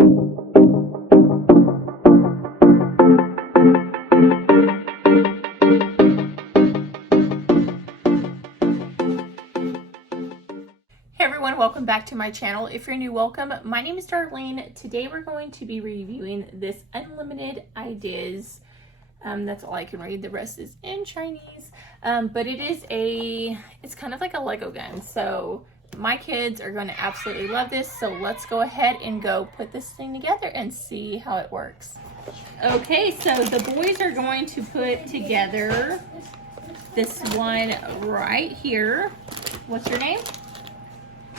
Hey everyone, welcome back to my channel. If you're new, welcome. My name is Darlene. Today we're going to be reviewing this Unlimited Ideas. That's all I can read. The rest is in Chinese. But it's kind of like a Lego gun. So my kids are going to absolutely love this. So let's go ahead and go put this thing together and see how it works. Okay, so the boys are going to put together this one right here. What's your name?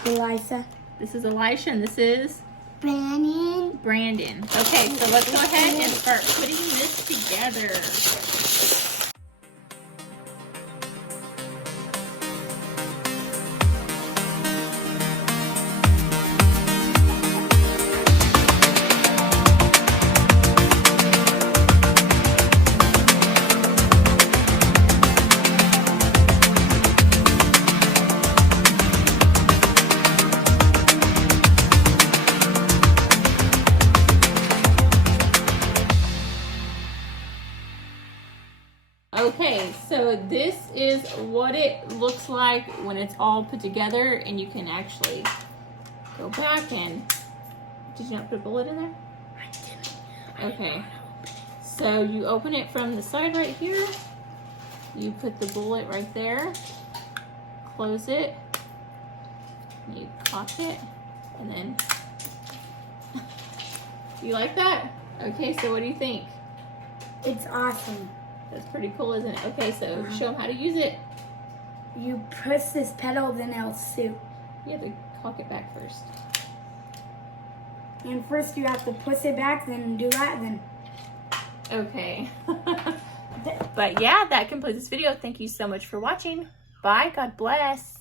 Eliza. This is Elisha, and this is? Brandon. Brandon. Okay, so let's go ahead and start putting this together. Okay, so this is what it looks like when it's all put together, and you can actually go back and, did you not put a bullet in there? I didn't. Okay, so you open it from the side right here, you put the bullet right there, close it, you cock it, and then, you like that? Okay, so what do you think? It's awesome. That's pretty cool, isn't it? Okay, so show them how to use it. You press this pedal, then it'll shoot. You have to cock it back first. And first you have to push it back, then do that, then. Okay. But yeah, that completes this video. Thank you so much for watching. Bye. God bless.